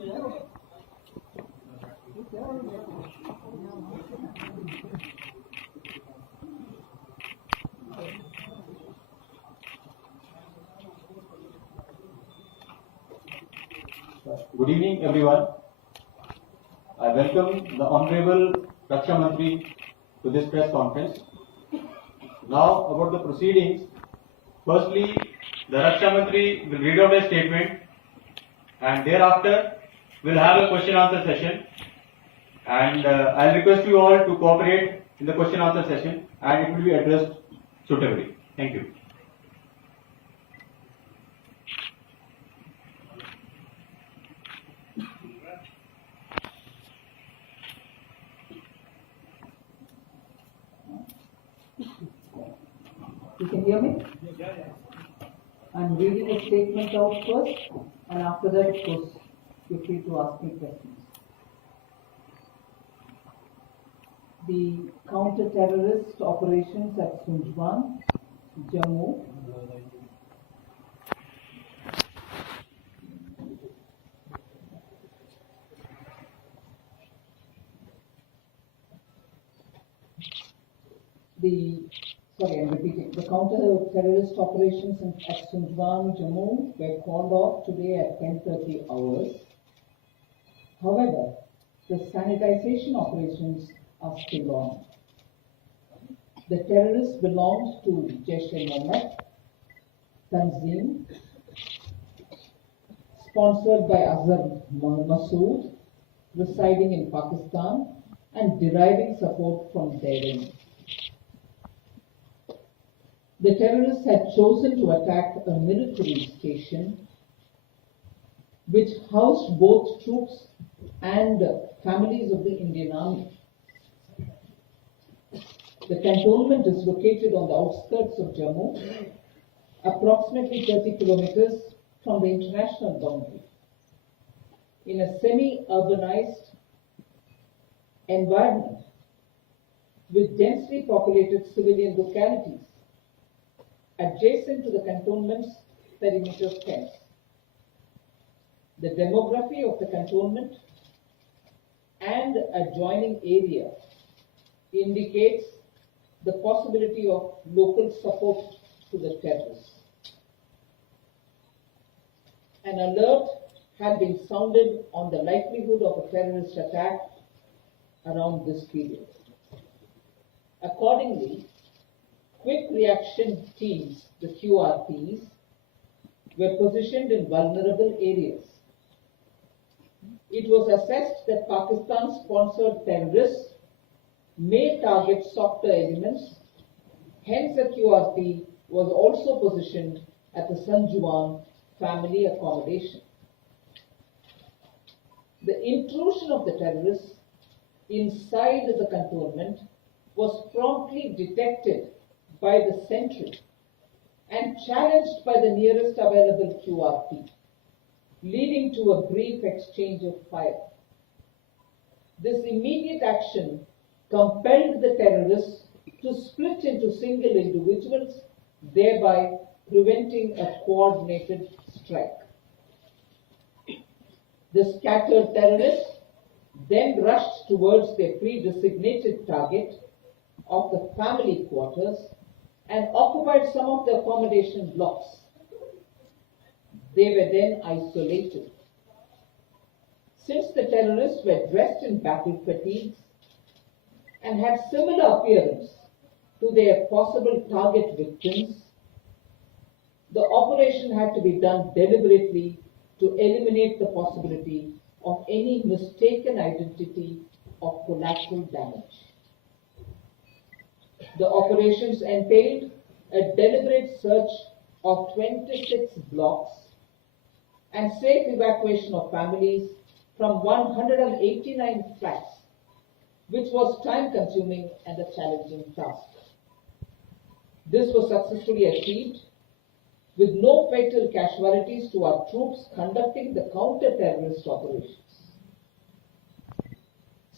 Good evening, everyone. I welcome the Honorable Raksha Mantri to this press conference. Now, about the proceedings. Firstly, the Raksha Mantri will read out a statement, and thereafter we'll have a question-answer session. And I'll request you all to cooperate in the question-answer session, and it will be addressed suitably. Thank you. You can hear me? I'm reading a statement out first, and after that, of course, you're free to ask me questions. The counter-terrorist operations at Sitharaman, Jammu, I'm repeating. The counter-terrorist operations at Sitharaman, Jammu were called off today at 10:30 hours. However, the sanitization operations are still on. The terrorists belonged to Jaish-e-Mohammed, Tanzim, sponsored by Azhar Masood, residing in Pakistan and deriving support from therein. The terrorists had chosen to attack a military station which housed both troops and families of the Indian Army. The cantonment is located on the outskirts of Jammu, approximately 30 kilometers from the international boundary, in a semi-urbanized environment with densely populated civilian localities adjacent to the cantonment's perimeter fence. The demography of the cantonment and adjoining area indicates the possibility of local support to the terrorists. An alert had been sounded on the likelihood of a terrorist attack around this period. Accordingly, quick reaction teams, the QRTs, were positioned in vulnerable areas. It was assessed that Pakistan-sponsored terrorists may target softer elements, hence a QRT was also positioned at the Sanjuan family accommodation. The intrusion of the terrorists inside the cantonment was promptly detected by the sentry and challenged by the nearest available QRT, leading to a brief exchange of fire. This immediate action compelled the terrorists to split into single individuals, thereby preventing a coordinated strike. The scattered terrorists then rushed towards their pre-designated target of the family quarters and occupied some of the accommodation blocks. They were then isolated. Since the terrorists were dressed in battle fatigues and had similar appearance to their possible target victims, the operation had to be done deliberately to eliminate the possibility of any mistaken identity of collateral damage. The operations entailed a deliberate search of 26 blocks and safe evacuation of families from 189 flats, which was time-consuming and a challenging task. This was successfully achieved with no fatal casualties to our troops conducting the counter-terrorist operations.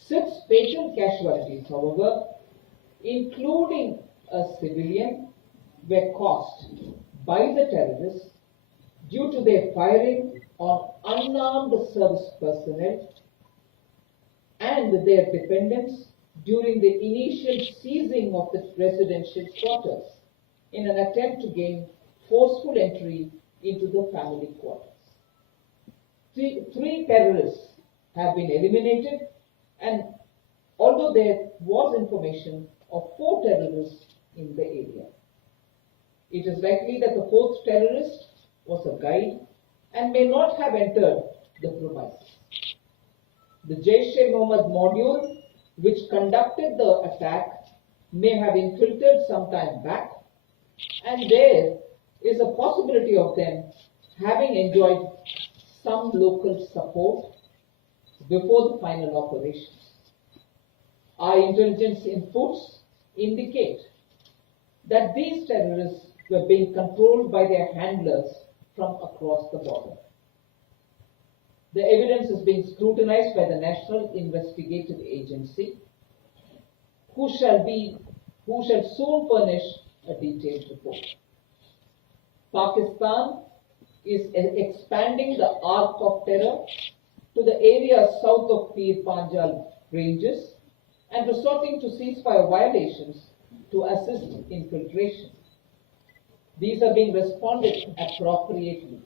6 fatal casualties, however, including a civilian, were caused by the terrorists due to their firing on unarmed service personnel and their dependents during the initial seizing of the residential quarters in an attempt to gain forceful entry into the family quarters. Three terrorists have been eliminated, and although there was information of 4 terrorists in the area, it is likely that the 4th terrorist was a guide and may not have entered the premises. The Jaish-e-Mohammed module, which conducted the attack, may have infiltrated some time back, and there is a possibility of them having enjoyed some local support before the final operations. Our intelligence inputs indicate that these terrorists were being controlled by their handlers from across the border. The evidence is being scrutinized by the National Investigative Agency, who shall soon furnish a detailed report. Pakistan is expanding the arc of terror to the area south of Pir Panjal ranges and resorting to ceasefire violations to assist infiltration. These are being responded appropriately.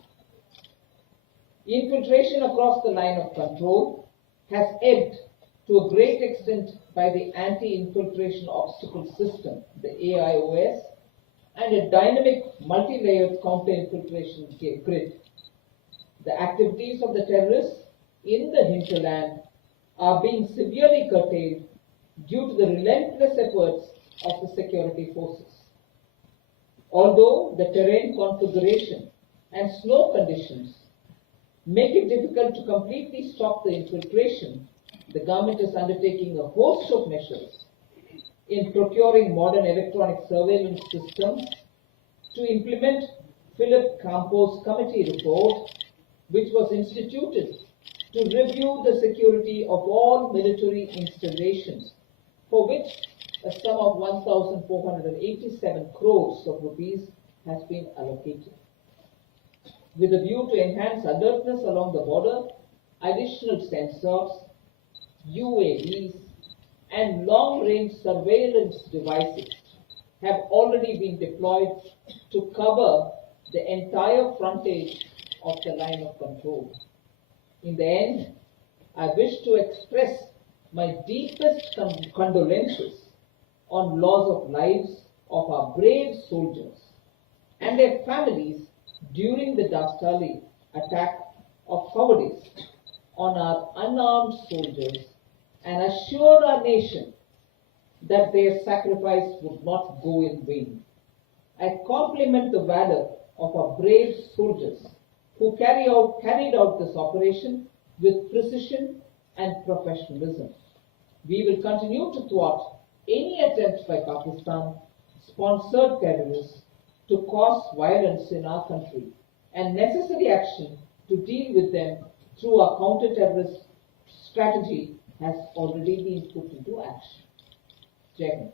Infiltration across the line of control has ebbed to a great extent by the Anti-Infiltration Obstacle System, the AIOS, and a dynamic multi-layered counter-infiltration grid. The activities of the terrorists in the hinterland are being severely curtailed due to the relentless efforts of the security forces. Although the terrain configuration and snow conditions make it difficult to completely stop the infiltration, the government is undertaking a host of measures in procuring modern electronic surveillance systems to implement Philip Campo's committee report, which was instituted to review the security of all military installations, for which a sum of 1,487 crores of rupees has been allocated. With a view to enhance alertness along the border, additional sensors, UAVs, and long-range surveillance devices have already been deployed to cover the entire frontage of the line of control. In the end, I wish to express my deepest condolences on loss of lives of our brave soldiers and their families during the Dastali attack of cowardice on our unarmed soldiers, and assure our nation that their sacrifice would not go in vain. I compliment the valor of our brave soldiers who carried out this operation with precision and professionalism. We will continue to thwart any attempts by Pakistan-sponsored terrorists to cause violence in our country, and necessary action to deal with them through our counter-terrorist strategy has already been put into action. Jai Hind.